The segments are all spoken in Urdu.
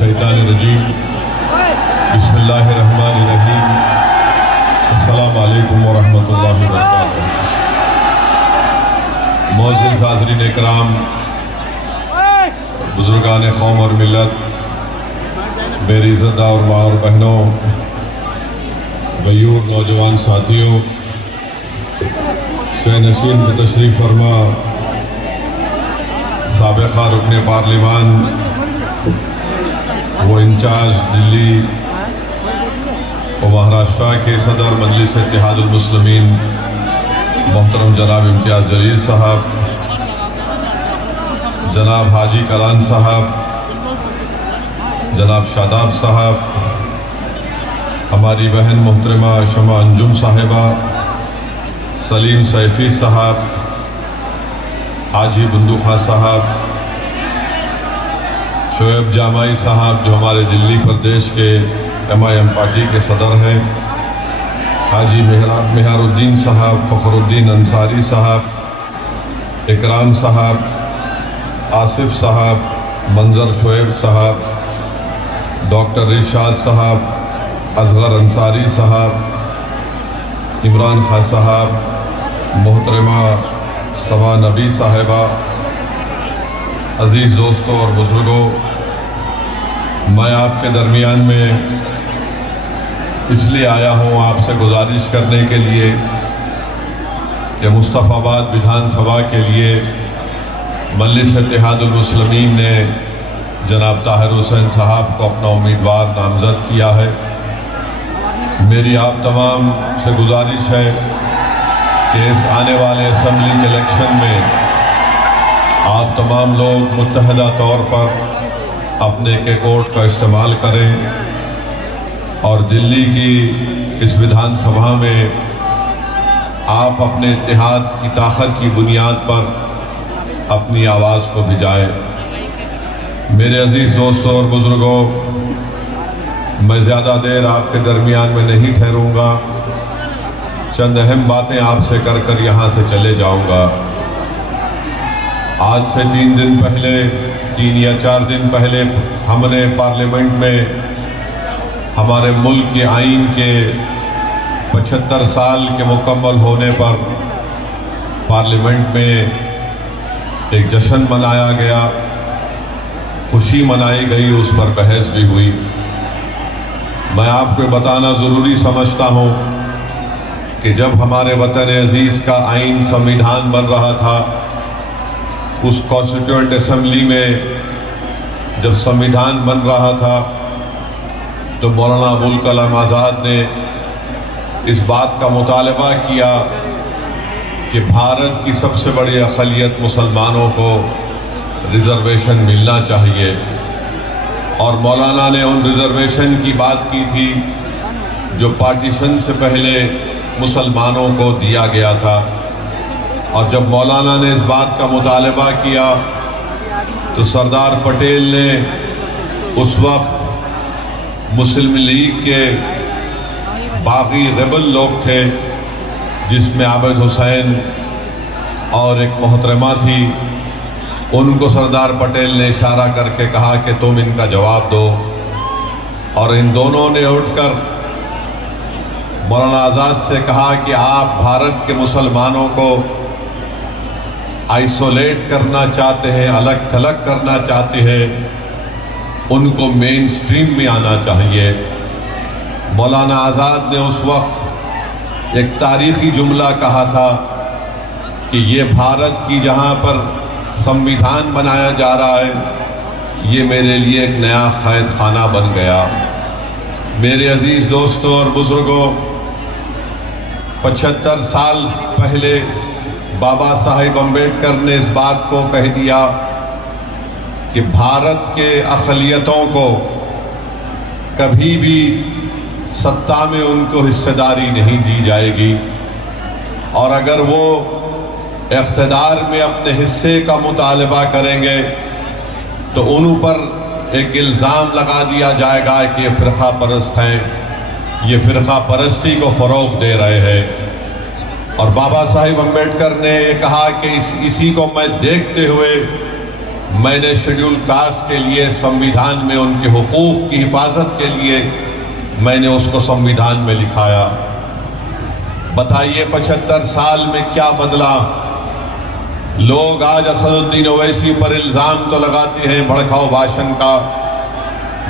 الشیطان الرجیم بسم اللہ الرحمن الرحیم السلام علیکم ورحمۃ اللہ وبرکاتہ۔ معزز حاضرین اکرام، بزرگان قوم اور ملت، میری عزت اور ماں اور بہنوں، غیور نوجوان ساتھیوں، شہ نشین میں تشریف فرما سابقہ رکن پارلیمان وہ انچارج دلی و مہاراشٹرا کے صدر مجلس اتحاد المسلمین محترم جناب امتیاز جلیل صاحب، جناب حاجی کلان صاحب، جناب شاداب صاحب، ہماری بہن محترمہ شمع انجم صاحبہ، سلیم سیفی صاحب، حاجی بندو خان صاحب، شعیب جامعی صاحب جو ہمارے دلی پردیش کے MIM پارٹی کے صدر ہیں، حاجی مہار الدین صاحب، فخر الدین انصاری صاحب، اکرام صاحب، آصف صاحب، منظر شعیب صاحب، ڈاکٹر رشاد صاحب، اصغر انصاری صاحب، عمران خان صاحب، محترمہ سوا نبی صاحبہ، عزیز دوستوں اور بزرگوں، میں آپ کے درمیان میں اس لیے آیا ہوں آپ سے گزارش کرنے کے لیے کہ مصطفیٰ آباد وِدھان سبھا کے لیے مجلس اتحاد المسلمین نے جناب طاہر حسین صاحب کو اپنا امیدوار نامزد کیا ہے۔ میری آپ تمام سے گزارش ہے کہ اس آنے والے اسمبلی کے الیکشن میں آپ تمام لوگ متحدہ طور پر اپنے ایک ووٹ کا استعمال کریں اور دلی کی اس وِدھان سبھا میں آپ اپنے اتحاد کی طاقت کی بنیاد پر اپنی آواز کو بھجائیں۔ میرے عزیز دوستوں اور بزرگوں، میں زیادہ دیر آپ کے درمیان میں نہیں ٹھہروں گا، چند اہم باتیں آپ سے کر یہاں سے چلے جاؤں گا۔ آج سے 3 دن پہلے 3 یا 4 دن پہلے ہم نے پارلیمنٹ میں ہمارے ملک کے آئین کے 75 سال کے مکمل ہونے پر پارلیمنٹ میں ایک جشن منایا گیا، خوشی منائی گئی، اس پر بحث بھی ہوئی۔ میں آپ کو بتانا ضروری سمجھتا ہوں کہ جب ہمارے وطن عزیز کا آئین سمویدھان بن رہا تھا، اس کانسٹیٹیوئنٹ اسمبلی میں جب سمویدھان بن رہا تھا تو مولانا ابوالکلام آزاد نے اس بات کا مطالبہ کیا کہ بھارت کی سب سے بڑی اقلیت مسلمانوں کو ریزرویشن ملنا چاہیے، اور مولانا نے ان ریزرویشن کی بات کی تھی جو پارٹیشن سے پہلے مسلمانوں کو دیا گیا تھا۔ اور جب مولانا نے اس بات کا مطالبہ کیا تو سردار پٹیل نے اس وقت مسلم لیگ کے باقی ریبل لوگ تھے، جس میں عابد حسین اور ایک محترمہ تھی، ان کو سردار پٹیل نے اشارہ کر کے کہا کہ تم ان کا جواب دو، اور ان دونوں نے اٹھ کر مولانا آزاد سے کہا کہ آپ بھارت کے مسلمانوں کو آئسولیٹ کرنا چاہتے ہیں، الگ تھلگ کرنا چاہتے ہیں، ان کو مین سٹریم میں آنا چاہیے۔ مولانا آزاد نے اس وقت ایک تاریخی جملہ کہا تھا کہ یہ بھارت کی جہاں پر سمویدھان بنایا جا رہا ہے، یہ میرے لیے ایک نیا قید خانہ بن گیا۔ میرے عزیز دوستوں اور بزرگوں، 75 سال پہلے بابا صاحب امبیڈکر نے اس بات کو کہہ دیا کہ بھارت کے اقلیتوں کو کبھی بھی سطح میں ان کو حصہ داری نہیں دی جائے گی، اور اگر وہ اقتدار میں اپنے حصے کا مطالبہ کریں گے تو ان پر ایک الزام لگا دیا جائے گا کہ یہ فرقہ پرست ہیں، یہ فرقہ پرستی کو فروغ دے رہے ہیں۔ اور بابا صاحب امبیڈکر نے یہ کہا کہ اسی کو میں دیکھتے ہوئے میں نے شیڈول کاسٹ کے لیے سمویدھان میں ان کے حقوق کی حفاظت کے لیے میں نے اس کو سمویدھان میں لکھایا۔ بتائیے 75 سال میں کیا بدلا؟ لوگ آج اسد الدین اویسی پر الزام تو لگاتے ہیں بھڑکاؤ بھاشن کا،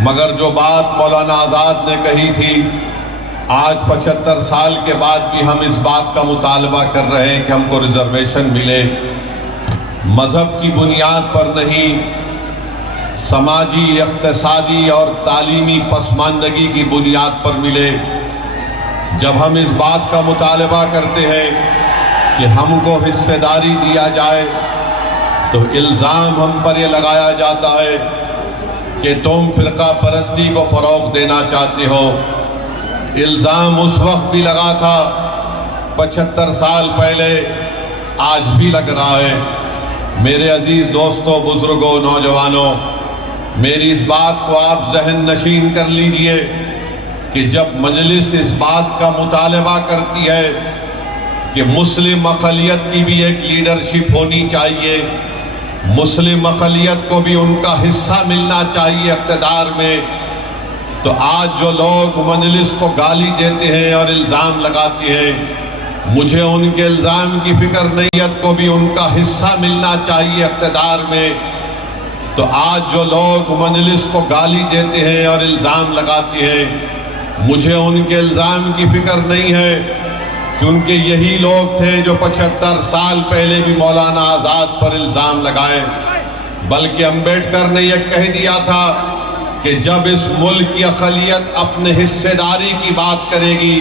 مگر جو بات مولانا آزاد نے کہی تھی، آج 75 سال کے بعد بھی ہم اس بات کا مطالبہ کر رہے ہیں کہ ہم کو ریزرویشن ملے، مذہب کی بنیاد پر نہیں، سماجی، اقتصادی اور تعلیمی پسماندگی کی بنیاد پر ملے۔ جب ہم اس بات کا مطالبہ کرتے ہیں کہ ہم کو حصہ داری دیا جائے تو الزام ہم پر یہ لگایا جاتا ہے کہ تم فرقہ پرستی کو فروغ دینا چاہتے ہو۔ الزام اس وقت بھی لگا تھا 75 سال پہلے، آج بھی لگ رہا ہے۔ میرے عزیز دوستوں، بزرگوں، نوجوانوں، میری اس بات کو آپ ذہن نشین کر لیجئے کہ جب مجلس اس بات کا مطالبہ کرتی ہے کہ مسلم اقلیت کی بھی ایک لیڈرشپ ہونی چاہیے، مسلم اقلیت کو بھی ان کا حصہ ملنا چاہیے اقتدار میں، تو آج جو لوگ مجلس کو گالی دیتے ہیں اور الزام لگاتے ہیں، مجھے ان کے الزام کی فکر نیت کو بھی ان کا حصہ ملنا چاہیے اقتدار میں۔ تو آج جو لوگ مجلس کو گالی دیتے ہیں اور الزام لگاتے ہیں، مجھے ان کے الزام کی فکر نہیں ہے، کیونکہ یہی لوگ تھے جو 75 سال پہلے بھی مولانا آزاد پر الزام لگائے۔ بلکہ امبیڈکر نے یہ کہہ دیا تھا کہ جب اس ملک کی اقلیت اپنے حصے داری کی بات کرے گی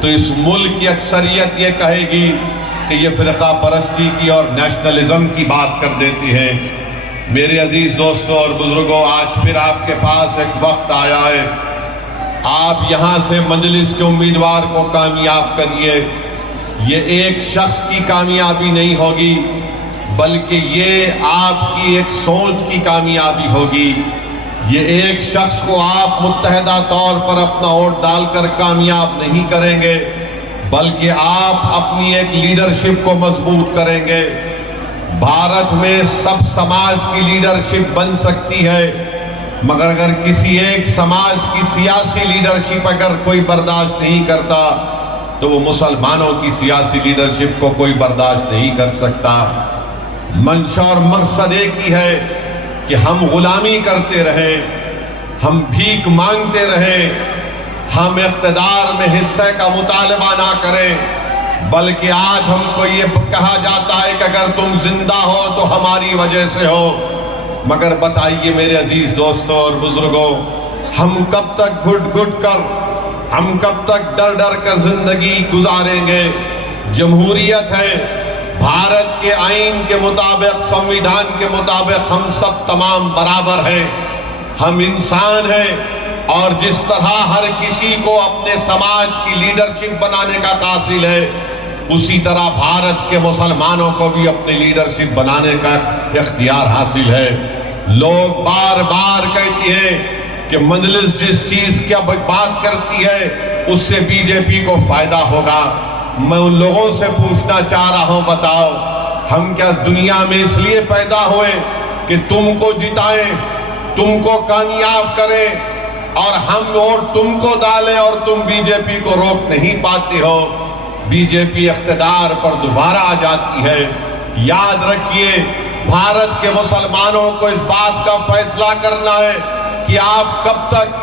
تو اس ملک کی اکثریت یہ کہے گی کہ یہ فرقہ پرستی کی اور نیشنلزم کی بات کر دیتی ہیں۔ میرے عزیز دوستوں اور بزرگوں، آج پھر آپ کے پاس ایک وقت آیا ہے، آپ یہاں سے مجلس کے امیدوار کو کامیاب کریے۔ یہ ایک شخص کی کامیابی نہیں ہوگی، بلکہ یہ آپ کی ایک سوچ کی کامیابی ہوگی۔ یہ ایک شخص کو آپ متحدہ طور پر اپنا ووٹ ڈال کر کامیاب نہیں کریں گے، بلکہ آپ اپنی ایک لیڈرشپ کو مضبوط کریں گے۔ بھارت میں سب سماج کی لیڈرشپ بن سکتی ہے، مگر اگر کسی ایک سماج کی سیاسی لیڈرشپ اگر کوئی برداشت نہیں کرتا تو وہ مسلمانوں کی سیاسی لیڈرشپ کو کوئی برداشت نہیں کر سکتا۔ منشا اور مقصد ایک ہی ہے کہ ہم غلامی کرتے رہیں، ہم بھیک مانگتے رہیں، ہم اقتدار میں حصے کا مطالبہ نہ کریں، بلکہ آج ہم کو یہ کہا جاتا ہے کہ اگر تم زندہ ہو تو ہماری وجہ سے ہو۔ مگر بتائیے میرے عزیز دوستوں اور بزرگوں، ہم کب تک گھٹ گھٹ کر، ہم کب تک ڈر ڈر کر زندگی گزاریں گے؟ جمہوریت ہے، بھارت کے آئین کے مطابق، سمویدھان کے مطابق ہم سب تمام برابر ہیں، ہم انسان ہیں، اور جس طرح ہر کسی کو اپنے سماج کی لیڈرشپ بنانے کا حاصل ہے، اسی طرح بھارت کے مسلمانوں کو بھی اپنی لیڈرشپ بنانے کا اختیار حاصل ہے۔ لوگ بار بار کہتے ہیں کہ مجلس جس چیز کی بات کرتی ہے اس سے بی جے پی کو فائدہ ہوگا۔ میں ان لوگوں سے پوچھنا چاہ رہا ہوں، بتاؤ ہم کیا دنیا میں اس لیے پیدا ہوئے کہ تم کو جتائیں، تم کو کامیاب کریں، اور ہم ووٹ تم کو ڈالیں اور تم بی جے پی کو روک نہیں پاتے ہو؟ بی جے پی اقتدار پر دوبارہ آ جاتی ہے۔ یاد رکھیے، بھارت کے مسلمانوں کو اس بات کا فیصلہ کرنا ہے کہ آپ کب تک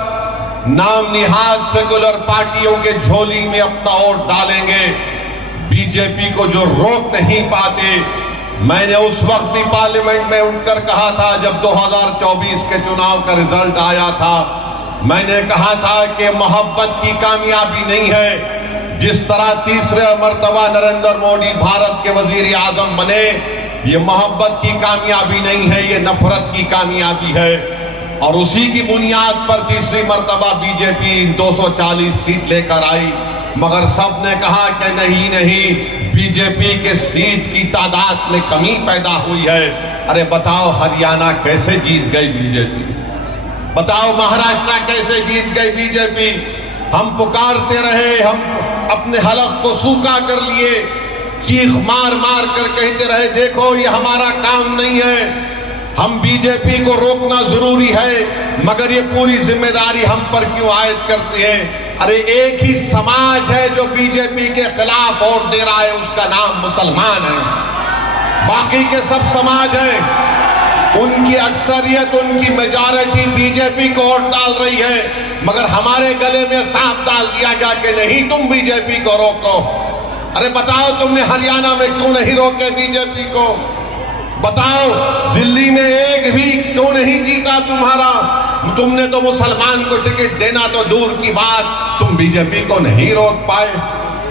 نام نہاد سیکولر پارٹیوں کے جھولی میں اپنا ووٹ ڈالیں گے۔ بی جے پی کو جو روک نہیں پاتے، میں نے اس وقت بھی پارلیمنٹ میں اٹھ کر کہا تھا جب 2024 کے چناؤ کا رزلٹ آیا تھا، میں نے کہا تھا کہ محبت کی کامیابی نہیں ہے۔ جس طرح تیسرے مرتبہ نریندر مودی بھارت کے وزیر اعظم بنے، یہ محبت کی کامیابی نہیں ہے، یہ نفرت کی کامیابی ہے، اور اسی کی بنیاد پر تیسری مرتبہ بی جے پی 240 سیٹ لے کر آئی۔ مگر سب نے کہا کہ نہیں، بی جے پی کے سیٹ کی تعداد میں کمی پیدا ہوئی ہے۔ ارے بتاؤ ہریانہ کیسے جیت گئی بی جے پی؟ بتاؤ مہاراشٹر کیسے جیت گئی بی جے پی؟ ہم پکارتے رہے، ہم اپنے حلق کو سوکھا کر لیے، چیخ مار مار کر کہتے رہے دیکھو یہ ہمارا کام نہیں ہے، ہم بی جے پی کو روکنا ضروری ہے، مگر یہ پوری ذمہ داری ہم پر کیوں عائد کرتے ہیں؟ ارے ایک ہی سماج ہے جو بی جے پی کے خلاف ووٹ دے رہا ہے، اس کا نام مسلمان ہے۔ باقی کے سب سماج ہیں، ان کی اکثریت، ان کی میجارٹی بی جے پی کو ووٹ ڈال رہی ہے، مگر ہمارے گلے میں سانپ ڈال دیا گیا کہ نہیں، تم بی جے پی کو روکو۔ ارے بتاؤ تم نے ہریانہ میں کیوں نہیں روکے بی جے پی کو؟ بتاؤ دلی میں ایک بھی کیوں نہیں جیتا تمہارا؟ تم نے تو مسلمان کو ٹکٹ دینا تو دور کی بات، تم بی جے پی کو نہیں روک پائے۔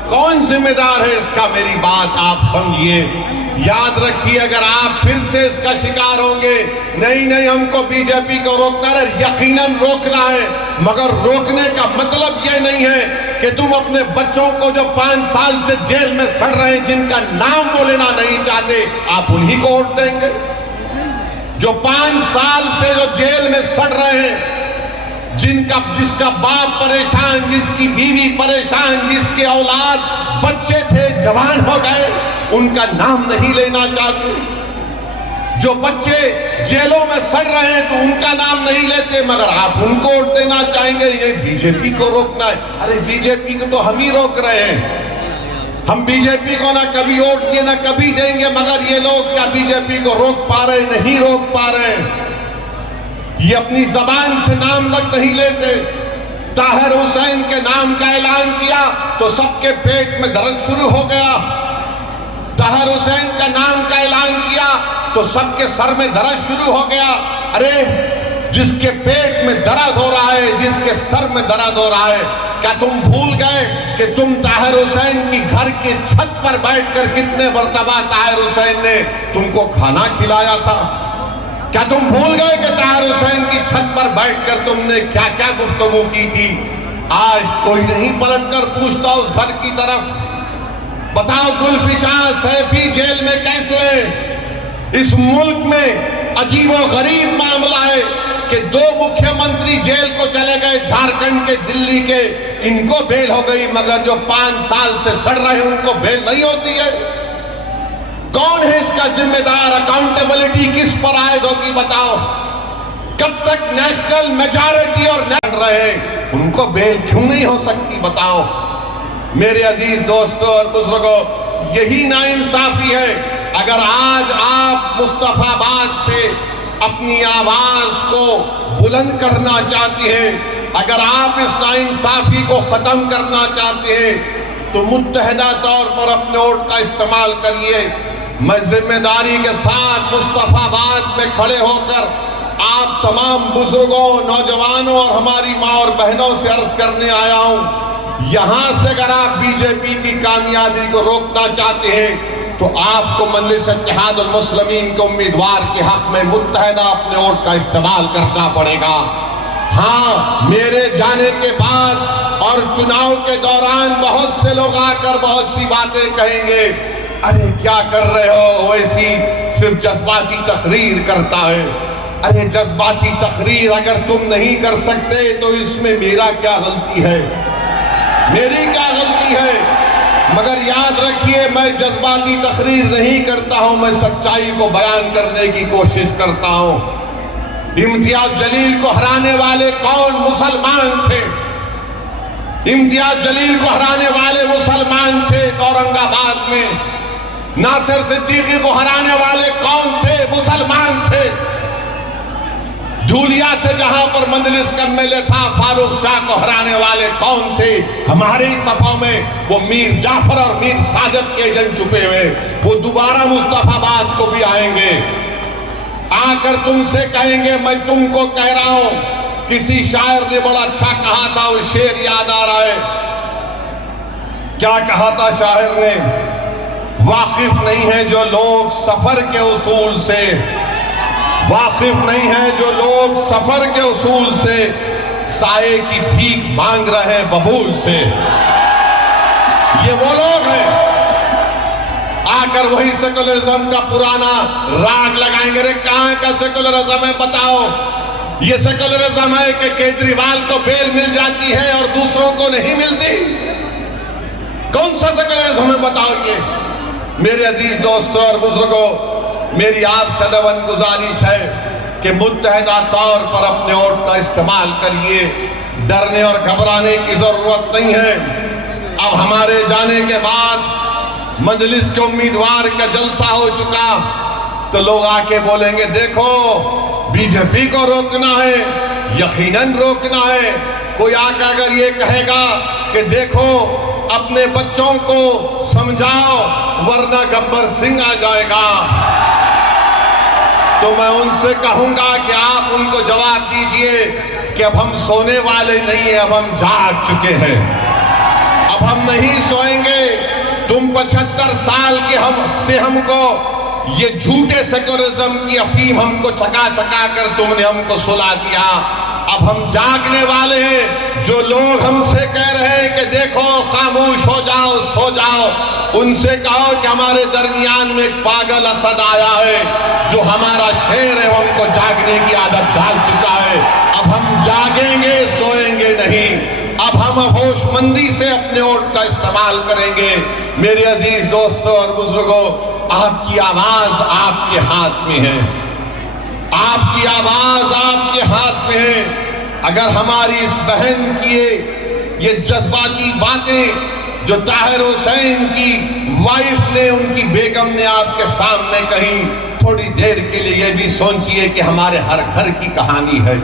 کون ذمہ دار ہے اس کا؟ میری بات آپ سمجھیے، یاد رکھیے، اگر آپ پھر سے اس کا شکار ہوں گے، نہیں ہم کو بی جے پی کو روکنا ہے، یقیناً روکنا ہے، مگر روکنے کا مطلب یہ نہیں ہے کہ تم اپنے بچوں کو جو 5 سال سے جیل میں سڑ رہے ہیں، جن کا نام وہ لینا نہیں چاہتے، آپ انہی کو ووٹ دیں گے؟ جو 5 سال سے جو جیل میں سڑ رہے ہیں، جس کا باپ پریشان، جس کی بیوی پریشان، جس کے اولاد بچے تھے جوان ہو گئے، ان کا نام نہیں لینا چاہتے؟ جو بچے جیلوں میں سڑ رہے ہیں تو ان کا نام نہیں لیتے، مگر آپ ان کو ووٹ دینا چاہیں گے؟ یہ بی جے پی کو روکنا ہے۔ ارے بی جے پی کو تو ہم ہی روک رہے ہیں، ہم بی جے پی کو نہ کبھی ووٹ دیے نہ کبھی دیں گے، مگر یہ لوگ کیا بی جے پی کو روک پا رہے؟ نہیں روک پا رہے ہیں۔ یہ اپنی زبان سے نام تک نہیں لیتے۔ طاہر حسین کے نام کا اعلان کیا تو سب کے پیٹ میں درد شروع ہو گیا۔ طاہر حسین کا نام کا اعلان کیا تو سب کے سر میں درد شروع ہو گیا۔ ارے جس کے پیٹ میں درد ہو رہا ہے، جس کے سر میں درد ہو رہا ہے، کیا تم بھول گئے کہ تم طاہر حسین کی گھر کی چھت پر بیٹھ کر کتنے مرتبہ طاہر حسین نے تم کو کھانا کھلایا تھا؟ کیا تم بھول گئے کہ طاہر حسین کی چھت پر بیٹھ کر تم نے کیا کیا گفتگو کی تھی؟ آج کوئی نہیں پلٹ کر پوچھتا اس گھر کی طرف۔ بتاؤ گلفشاں سیفی جیل میں کیسے ہیں؟ اس ملک میں عجیب و غریب معاملہ ہے کہ 2 مکھیہ منتری جیل کو چلے گئے، جھارکھنڈ کے، دلی کے، ان کو بیل ہو گئی، مگر جو 5 سال سے سڑ رہے ہیں ان کو بیل نہیں ہوتی ہے۔ کون ہے اس کا ذمہ دار؟ اکاؤنٹیبلٹی کس پر عائد ہوگی؟ بتاؤ کب تک نیشنل میجارٹی اور رہے ان کو بیل کیوں نہیں ہو سکتی؟ بتاؤ میرے عزیز دوستوں اور بزرگوں، یہی ناانصافی ہے۔ اگر آج آپ مصطفی آباد سے اپنی آواز کو بلند کرنا چاہتے ہیں، اگر آپ اس ناانصافی کو ختم کرنا چاہتے ہیں، تو متحدہ طور پر اپنے ووٹ کا استعمال کریے۔ میں ذمہ داری کے ساتھ مصطفی آباد میں کھڑے ہو کر آپ تمام بزرگوں، نوجوانوں اور ہماری ماں اور بہنوں سے عرض کرنے آیا ہوں، یہاں سے اگر آپ بی جے پی کی کامیابی کو روکنا چاہتے ہیں تو آپ کو مجلس اتحاد المسلمین کے امیدوار کے حق میں متحدہ اپنے ووٹ کا استعمال کرنا پڑے گا۔ ہاں، میرے جانے کے بعد اور چناؤ کے دوران بہت سے لوگ آ کر بہت سی باتیں کہیں گے، ارے کیا کر رہے ہو، ویسی صرف جذباتی تقریر کرتا ہے۔ ارے جذباتی تقریر اگر تم نہیں کر سکتے تو اس میں میرا کیا غلطی ہے؟ میری کیا غلطی ہے؟ مگر یاد رکھیے، میں جذباتی تقریر نہیں کرتا ہوں، میں سچائی کو بیان کرنے کی کوشش کرتا ہوں۔ امتیاز جلیل کو ہرانے والے کون مسلمان تھے؟ امتیاز جلیل کو ہرانے والے مسلمان تھے اورنگ آباد میں۔ ناصر صدیقی کو ہرانے والے کون تھے؟ مسلمان تھے۔ دھولیا سے جہاں پر مجلس کا ایم ایل اے تھا، فاروق شاہ کو ہرانے والے کون تھے؟ ہمارے ہی صفوں میں وہ میر جعفر اور میر صادق کے ایجنٹ چھپے ہوئے، وہ دوبارہ مصطفی آباد کو بھی آئیں گے، آ کر تم سے کہیں گے میں تم کو کہہ رہا ہوں۔ کسی شاعر نے بڑا اچھا کہا تھا، وہ شعر یاد آ رہا ہے، کیا کہا تھا شاعر نے؟ واقف نہیں ہے جو لوگ سفر کے اصول سے، واقف نہیں ہے جو لوگ سفر کے اصول سے، سائے کی بھیک مانگ رہے ہیں ببول سے۔ یہ وہ لوگ ہیں آ کر وہی سیکولرزم کا پرانا راگ لگائیں گے۔ کہاں کا سیکولرزم ہے بتاؤ؟ یہ سیکولرزم ہے کہ کیجریوال کو بیل مل جاتی ہے اور دوسروں کو نہیں ملتی؟ کون سا سیکولرزم ہے بتاؤ یہ؟ میرے عزیز دوستوں اور بزرگوں، میری آپ سے دون گزارش ہے کہ متحدہ طور پر اپنے ووٹ کا استعمال کریے. ڈرنے اور گھبرانے کی ضرورت نہیں ہے. اب ہمارے جانے کے بعد مجلس کے امیدوار کا جلسہ ہو چکا تو لوگ آ کے بولیں گے دیکھو بی جے پی کو روکنا ہے, یقیناً روکنا ہے. کوئی آ کے اگر یہ کہے گا کہ دیکھو اپنے بچوں کو سمجھاؤ ورنہ گبر سنگھ آ جائے گا, تو میں ان سے کہوں گا کہ آپ ان کو جواب دیجئے کہ اب ہم سونے والے نہیں ہیں, اب ہم جاگ چکے ہیں, اب ہم نہیں سوئیں گے. تم 75 سال کے ہم کو یہ جھوٹے سیکولرزم کی افیم ہم کو چکا چکا کر تم نے ہم کو سلا دیا. اب ہم جاگنے والے ہیں. جو لوگ ہم سے کہہ رہے ہیں کہ دیکھو خاموش ہو جاؤ سو جاؤ, ان سے کہو کہ ہمارے درمیان میں ایک پاگل اسد آیا ہے جو ہمارا شیر ہے, ہم کو جاگنے کی عادت ڈال چکا ہے. اب ہم جاگیں گے سوئیں گے نہیں. اب ہم ہوش مندی سے اپنے ووٹ کا استعمال کریں گے. میرے عزیز دوستوں اور بزرگوں, آپ کی آواز آپ کے ہاتھ میں ہے, آپ کی آواز آپ کے ہاتھ میں ہے. اگر ہماری اس بہن کی یہ جذباتی باتیں جو طاہر حسین کی وائف نے, ان کی بیگم نے آپ کے سامنے کہیں, تھوڑی دیر کے لیے یہ بھی سوچئے کہ ہمارے ہر گھر کی کہانی ہے,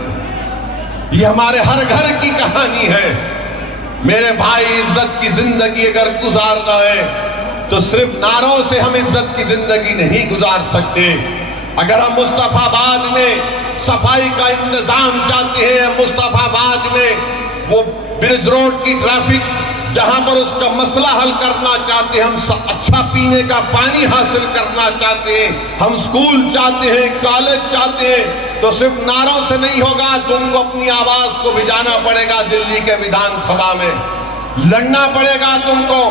یہ ہمارے ہر گھر کی کہانی ہے. میرے بھائی, عزت کی زندگی اگر گزارنا ہے تو صرف نعروں سے ہم عزت کی زندگی نہیں گزار سکتے. اگر ہم مصطفیٰ آباد میں صفائی کا انتظام چاہتے ہیں, مصطفیٰ آباد میں وہ برج روڈ کی ٹریفک جہاں پر اس کا مسئلہ حل کرنا چاہتے ہیں, ہم اچھا پینے کا پانی حاصل کرنا چاہتے ہیں, ہم اسکول چاہتے ہیں, کالج چاہتے ہیں, تو صرف نعروں سے نہیں ہوگا. تم کو اپنی آواز کو بھجانا پڑے گا, دلی کے ویدھان سبھا میں لڑنا پڑے گا تم کو,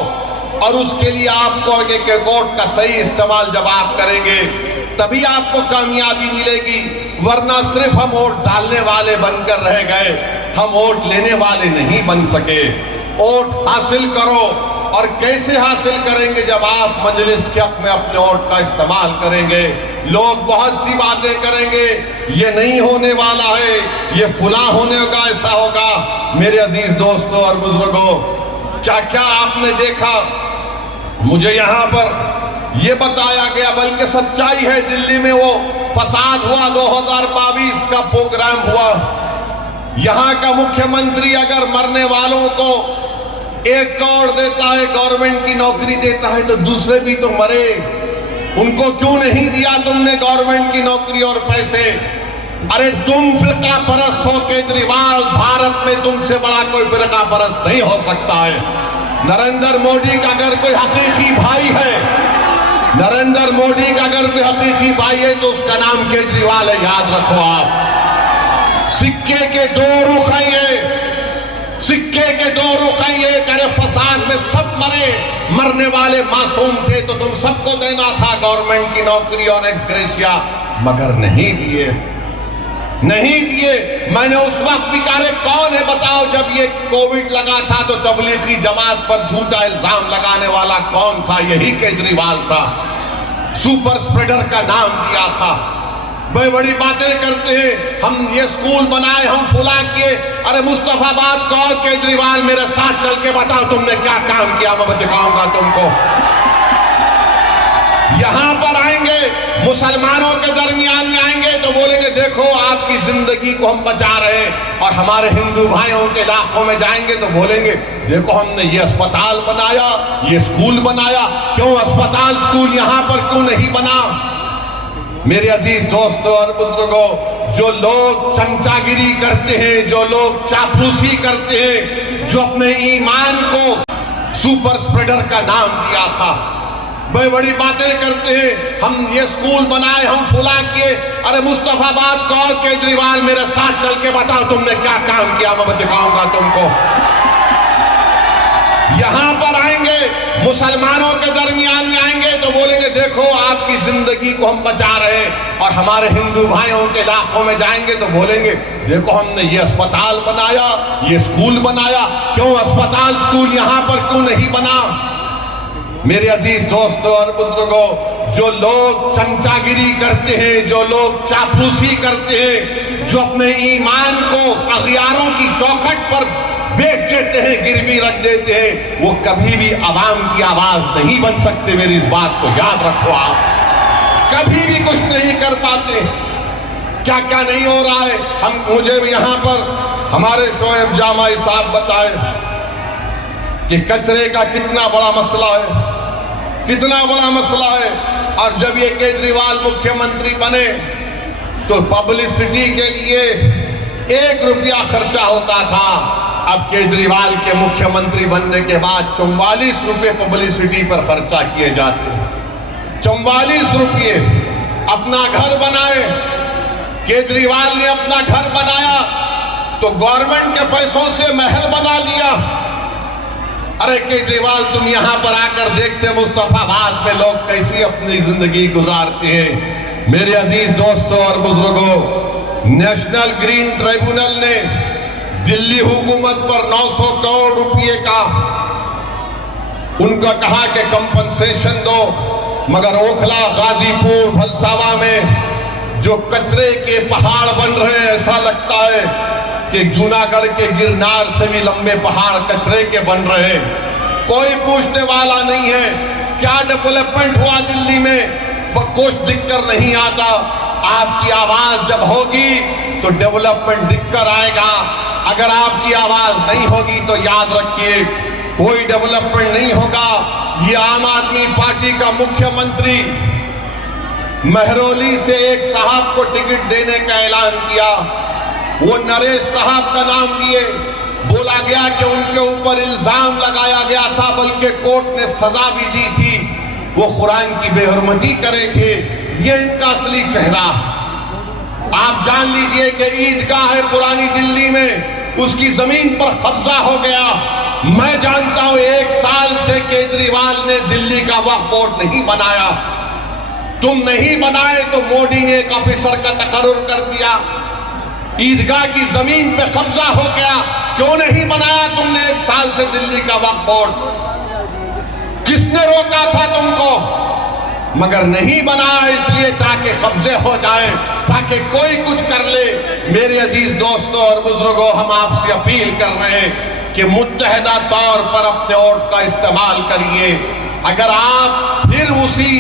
اور اس کے لیے آپ کو ایک ووٹ کا صحیح استعمال جب آپ کریں گے تبھی آپ کو کامیابی ملے گی. ورنہ صرف ہم ووٹ ڈالنے والے بن کر رہ گئے, ہم ووٹ لینے والے نہیں بن سکے. ووٹ حاصل کرو, اور کیسے حاصل کریں گے؟ جب آپ مجلس کے حق میں اپنے ووٹ کا استعمال کریں گے. لوگ بہت سی باتیں کریں گے, یہ نہیں ہونے والا ہے, یہ فلاں ہونے کا ایسا ہوگا. میرے عزیز دوستوں اور بزرگوں, کیا کیا آپ نے دیکھا, مجھے یہاں پر یہ بتایا گیا, بلکہ سچائی ہے, دلی میں وہ فساد ہوا, 2022 کا پروگرام ہوا. یہاں کا مکھیہ منتری اگر مرنے والوں کو 1 کروڑ دیتا ہے, گورنمنٹ کی نوکری دیتا ہے, تو دوسرے بھی تو مرے, ان کو کیوں نہیں دیا تم نے گورنمنٹ کی نوکری اور پیسے؟ ارے تم فرقہ پرست ہو کیجریوال, بھارت میں تم سے بڑا کوئی فرقہ پرست نہیں ہو سکتا ہے. نریندر مودی کا اگر کوئی حقیقی بھائی ہے, نریندر مودی کا اگر کوئی حقیقی بھائی ہے تو اس کا نام کیجریوال ہے, یاد رکھو آپ. سکے کے 2 رخ ہیں یہ, سکے کے 2 رخ ہیں یہ. کہ فساد میں سب مرے, مرنے والے معصوم تھے تو تم سب کو دینا تھا گورنمنٹ کی نوکری اور ایکس گریشیا, مگر نہیں دیے, نہیں دیے. میں نے اس وقت بھی کہا کون ہے بتاؤ, جب یہ کووڈ لگا تھا تو تبلیغی جماعت پر جھوٹا الزام لگانے والا کون تھا؟ یہی کیجریوال تھا. سپر اسپریڈر کا نام دیا تھا. بڑی بڑی باتیں کرتے ہیں, ہم یہ اسکول بنائے, ہم فلاں کیے. ارے مصطفیٰ آباد کو اور کیجریوال میرے ساتھ چل کے بتاؤ تم نے کیا کام کیا, میں دکھاؤں گا تم کو. یہاں پر آئیں گے, مسلمانوں کے درمیان میں آئیں گے تو بولیں گے دیکھو آپ کی زندگی کو ہم بچا رہے ہیں, اور ہمارے ہندو بھائیوں کے علاقوں میں جائیں گے تو بولیں گے دیکھو ہم نے یہ اسپتال بنایا, یہ اسکول بنایا, کیوں اسپتال اسکول یہاں پر کیوں نہیں بنا؟ میرے عزیز دوستوں اور بزرگوں, جو لوگ چمچا گیری کرتے ہیں, جو لوگ چاپلوسی کرتے ہیں, جو اپنے ایمان کو سپر اسپریڈر کا نام دیا تھا, بڑی بڑی باتیں کرتے ہیں, ہم یہ اسکول بنائے, ہم فلاں کیے. ارے مصطفیٰ آباد کو اور کیجریوال میرے ساتھ چل کے بتاؤ تم نے کیا کام کیا, میں دکھاؤں گا تم کو. یہاں پر آئیں گے, مسلمانوں کے درمیان میں آئیں گے تو بولیں گے دیکھو آپ کی زندگی کو ہم بچا رہے ہیں, اور ہمارے ہندو بھائیوں کے علاقوں میں جائیں گے تو بولیں گے دیکھو ہم نے یہ اسپتال بنایا, یہ اسکول بنایا, کیوں اسپتال اسکول یہاں پر کیوں نہیں بنا؟ میرے عزیز دوستوں اور بزرگوں, جو لوگ چمچاگیری کرتے ہیں، جو لوگ چاپلوسی کرتے ہیں، جو اپنے ایمان کو اغیاروں کی چوکھٹ پر بیچ دیتے ہیں، گروی رکھ دیتے ہیں، وہ کبھی بھی عوام کی آواز نہیں بن سکتے۔ میری اس بات کو یاد رکھو، آپ کبھی بھی کچھ نہیں کر پاتے۔ کیا کیا نہیں ہو رہا ہے، مجھے بھی یہاں پر ہمارے شعیب جامعی صاحب بتائے کہ کچرے کا کتنا بڑا مسئلہ ہے، کتنا بڑا مسئلہ ہے۔ اور جب یہ کیجریوال مکھیہ منتری بنے تو پبلسٹی کے لیے 1 روپیہ خرچہ ہوتا تھا، اب کیجریوال کے مکھیہ منتری بننے کے بعد 44 روپے پبلسٹی پر خرچہ کیے جاتے ہیں۔ 44 روپے۔ اپنا گھر بنائے، کیجریوال نے اپنا گھر بنایا تو گورنمنٹ کے پیسوں سے محل بنا لیا۔ ارے کیجریوال، تم یہاں پر آ کر دیکھتے مصطفیٰ آباد میں لوگ کیسی اپنی زندگی گزارتے ہیں۔ میرے عزیز دوستوں اور بزرگوں، نیشنل گرین ٹریبونل نے دلی حکومت پر 900 کروڑ روپے کا ان کا کہا کہ کمپنسیشن دو، مگر اوکھلا، غازی پور، بھلساوا میں جو کچرے کے پہاڑ بن رہے ہیں، ایسا لگتا ہے کہ جوناگڑھ کے گرنار سے بھی لمبے پہاڑ کچرے کے بن رہے ہیں۔ کوئی پوچھنے والا نہیں ہے کیا ڈیولپمنٹ ہوا دلی میں، کچھ دکھ کر نہیں آتا۔ آپ کی آواز جب ہوگی تو ڈیولپمنٹ دکھ کر آئے گا، اگر آپ کی آواز نہیں ہوگی تو یاد رکھیے کوئی ڈیولپمنٹ نہیں ہوگا۔ یہ عام آدمی پارٹی کا مکھیہ منتری مہرولی سے ایک صاحب کو ٹکٹ دینے کا اعلان کیا، وہ نریش صاحب کا نام دیے، بولا گیا کہ ان کے اوپر الزام لگایا گیا تھا، بلکہ کورٹ نے سزا بھی دی تھی، وہ قرآن کی بے حرمتی کرے تھے۔ یہ ان کا اصلی چہرہ۔ آپ جان لیجئے کہ عیدگاہ ہے پرانی دلی میں، اس کی زمین پر قبضہ ہو گیا۔ میں جانتا ہوں 1 سال سے کیجریوال نے دلی کا وقف بورڈ نہیں بنایا۔ تم نہیں بنائے تو مودی نے ایک آفیسر کا تقرر کر دیا، عیدگاہ کی زمین پہ قبضہ ہو گیا۔ کیوں نہیں بنایا تم نے 1 سال سے دلی کا وقف بورڈ؟ کس نے روکا تھا تم کو؟ مگر نہیں بنایا اس لیے تاکہ قبضے ہو جائیں، تاکہ کوئی کچھ کر لے۔ میرے عزیز دوستوں اور بزرگوں، ہم آپ سے اپیل کر رہے ہیں کہ متحدہ طور پر اپنے ووٹ کا استعمال کریے۔ اگر آپ پھر اسی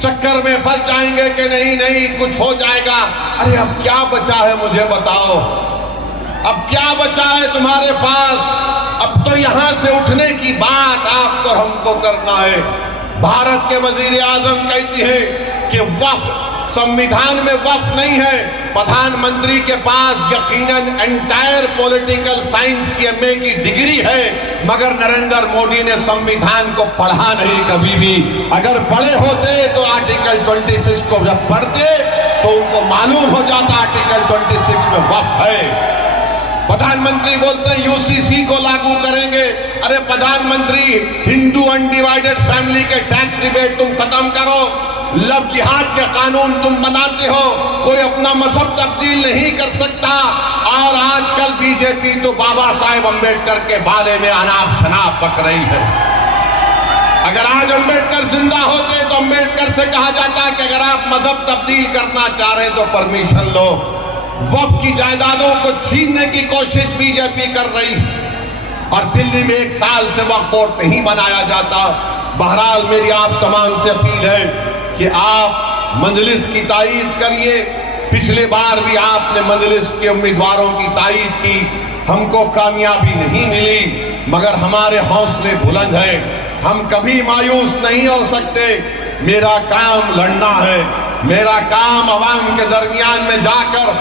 چکر میں پھنس جائیں گے کہ نہیں کچھ ہو جائے گا، ارے اب کیا بچا ہے مجھے بتاؤ، اب کیا بچا ہے تمہارے پاس؟ اب تو یہاں سے اٹھنے کی بات آپ کو ہم کو کرنا ہے۔ بھارت کے وزیر اعظم کہتی ہے کہ وقف سمویدھان میں وقف نہیں ہے۔ پردھان منتری کے پاس یقیناً انٹائر پولیٹیکل سائنس کی ایم اے کی ڈگری ہے، مگر نریندر مودی نے سمویدھان کو پڑھا نہیں کبھی بھی۔ اگر پڑھے ہوتے تو آرٹیکل 26 کو جب پڑھتے تو ان کو معلوم ہو جاتا آرٹیکل 26 میں وقف ہے۔ پردھان منتری بولتے ہیں یو سی سی کو لاگو کریں گے۔ ارے پردھان منتری، ہندو انڈیوائیڈڈ فیملی کے ٹیکس ریبیٹ تم ختم کرو، لو جہاد کے قانون تم بناتے ہو، کوئی اپنا مذہب تبدیل نہیں کر سکتا۔ اور آج کل بی جے پی تو بابا صاحب امبیڈکر کے بارے میں اناپ شناپ بک رہی ہے۔ اگر آج امبیڈکر زندہ ہوتے تو امبیڈکر سے کہا جاتا کہ اگر آپ مذہب تبدیل کرنا چاہ رہے تو پرمیشن لو۔ وقف کی جائیدادوں کو چھیننے کی کوشش بی جے پی کر رہی، اور دلی میں 1 سال سے وقف بورڈ نہیں بنایا جاتا۔ بہرحال میری آپ تمام سے اپیل ہے کہ آپ مجلس کی تائید کریے۔ پچھلے بار بھی آپ نے مجلس کے امیدواروں کی تائید کی، ہم کو کامیابی نہیں ملی، مگر ہمارے حوصلے بلند ہیں، ہم کبھی مایوس نہیں ہو سکتے۔ میرا کام لڑنا ہے، میرا کام عوام کے درمیان میں جا کر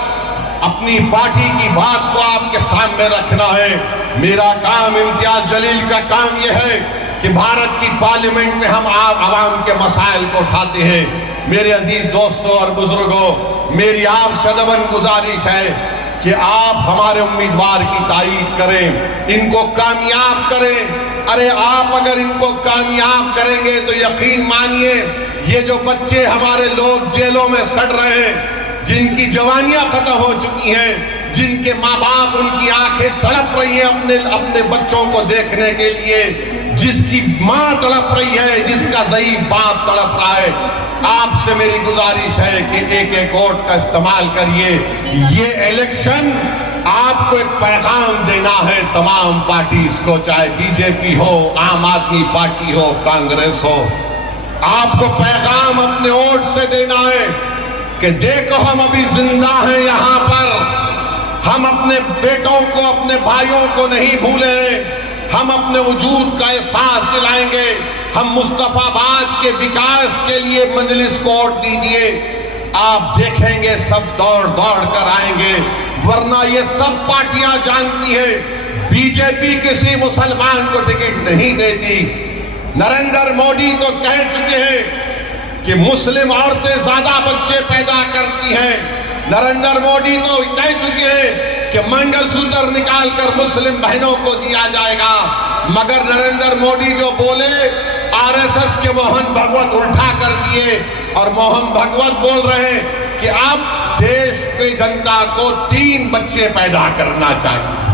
اپنی پارٹی کی بات کو آپ کے سامنے رکھنا ہے۔ میرا کام، امتیاز جلیل کا کام یہ ہے کہ بھارت کی پارلیمنٹ میں ہم عوام کے مسائل کو اٹھاتے ہیں۔ میرے عزیز دوستوں اور بزرگوں، میری آپ سے ادباً گزارش ہے کہ آپ ہمارے امیدوار کی تائید کریں، ان کو کامیاب کریں۔ ارے آپ اگر ان کو کامیاب کریں گے تو یقین مانیے یہ جو بچے ہمارے لوگ جیلوں میں سڑ رہے ہیں، جن کی جوانیاں ختم ہو چکی ہیں، جن کے ماں باپ ان کی آنکھیں تڑپ رہی ہیں اپنے بچوں کو دیکھنے کے لیے، جس کی ماں تڑپ رہی ہے، جس کا ضعیف باپ تڑپ رہا ہے، آپ سے میری گزارش ہے کہ ایک ایک ووٹ کا استعمال کریے. یہ الیکشن آپ کو ایک پیغام دینا ہے تمام پارٹیز کو, چاہے بی جے پی ہو, عام آدمی پارٹی ہو, کانگریس ہو. آپ کو پیغام اپنے ووٹ سے دینا ہے کہ دیکھو ہم ابھی زندہ ہیں یہاں پر, ہم اپنے بیٹوں کو, اپنے بھائیوں کو نہیں بھولے ہیں, ہم اپنے وجود کا احساس دلائیں گے. ہم مصطفیٰ آباد کے وکاس کے لیے مجلس کو ووٹ دیجئے. آپ دیکھیں گے سب دوڑ دوڑ کر آئیں گے, ورنہ یہ سب پارٹیاں جانتی ہیں بی جے پی کسی مسلمان کو ٹکٹ نہیں دیتی. نریندر مودی تو کہہ چکے ہیں کہ مسلم عورتیں زیادہ بچے پیدا کرتی ہیں. نریندر مودی تو کہہ چکے ہیں کہ منگل سوتر نکال کر مسلم بہنوں کو دیا جائے گا. مگر نریندر مودی جو بولے, آر ایس ایس کے موہن بھگوت اٹھا کر دیے, اور موہن بھگوت بول رہے ہیں کہ اب دیش کی جنتا کو 3 بچے پیدا کرنا چاہیے.